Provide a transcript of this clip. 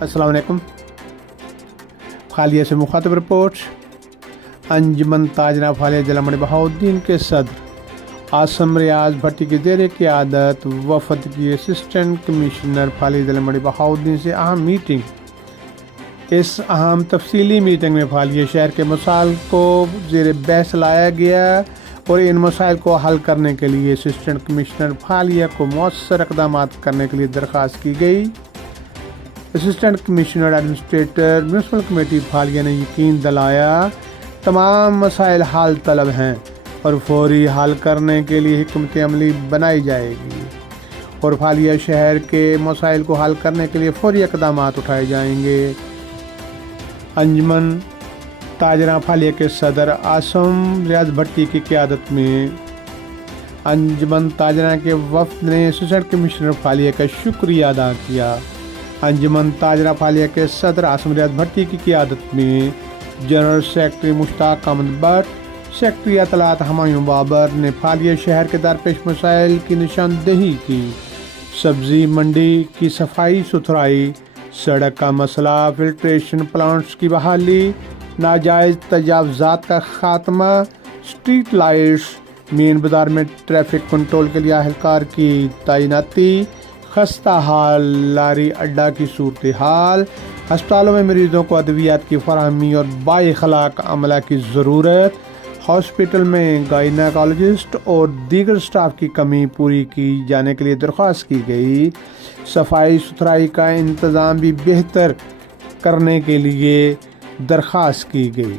السلام علیکم. حالیہ سے مخاطب رپورٹ. انجمن تاجرہ فعالیہ ضلع منڈی بہاؤالدین کے صدر عاصم ریاض بھٹی کی زیر قیادت وفد کی اسسٹنٹ کمشنر فعالیہ ضلع منڈی بہاؤالدین سے اہم میٹنگ. اس اہم تفصیلی میٹنگ میں فعالیہ شہر کے مسائل کو زیر بحث لایا گیا اور ان مسائل کو حل کرنے کے لیے اسسٹنٹ کمشنر فعالیہ کو مؤثر اقدامات کرنے کے لیے درخواست کی گئی. Assistant commissioner administrator municipal committee فعالیہ نے یقین دلایا تمام مسائل حل طلب ہیں اور فوری حل کرنے کے لیے حکمت عملی بنائی جائے گی اور فعالیہ شہر کے مسائل کو حل کرنے کے لیے فوری اقدامات اٹھائے جائیں گے. انجمن تاجرہ فعالیہ کے صدر عاصم ریاض بھٹی کی قیادت میں انجمن تاجرہ کے وفد نے اسسٹنٹ کمشنر فعالیہ کا شکریہ ادا کیا. انجمن تاجرہ فعالیہ کے صدر عاصم ریاض بھٹی کی قیادت میں general secretary Mushtaq Ahmed Butt, secretary اطلاعات ہمایوں بابر نے فعالیہ شہر کے درپیش مسائل کی نشاندہی کی. سبزی منڈی کی صفائی ستھرائی، سڑک کا مسئلہ، فلٹریشن پلانٹس کی بحالی، ناجائز تجاوزات کا خاتمہ، اسٹریٹ لائٹس، مین بازار میں ٹریفک کنٹرول کے لیے اہلکار کی تعیناتی، خستہ حال لاری اڈہ کی صورتحال، ہسپتالوں میں مریضوں کو ادویات کی فراہمی اور بااخلاق عملہ کی ضرورت، ہاسپٹل میں گائنیکالوجسٹ اور دیگر سٹاف کی کمی پوری کی جانے کے لیے درخواست کی گئی. صفائی ستھرائی کا انتظام بھی بہتر کرنے کے لیے درخواست کی گئی.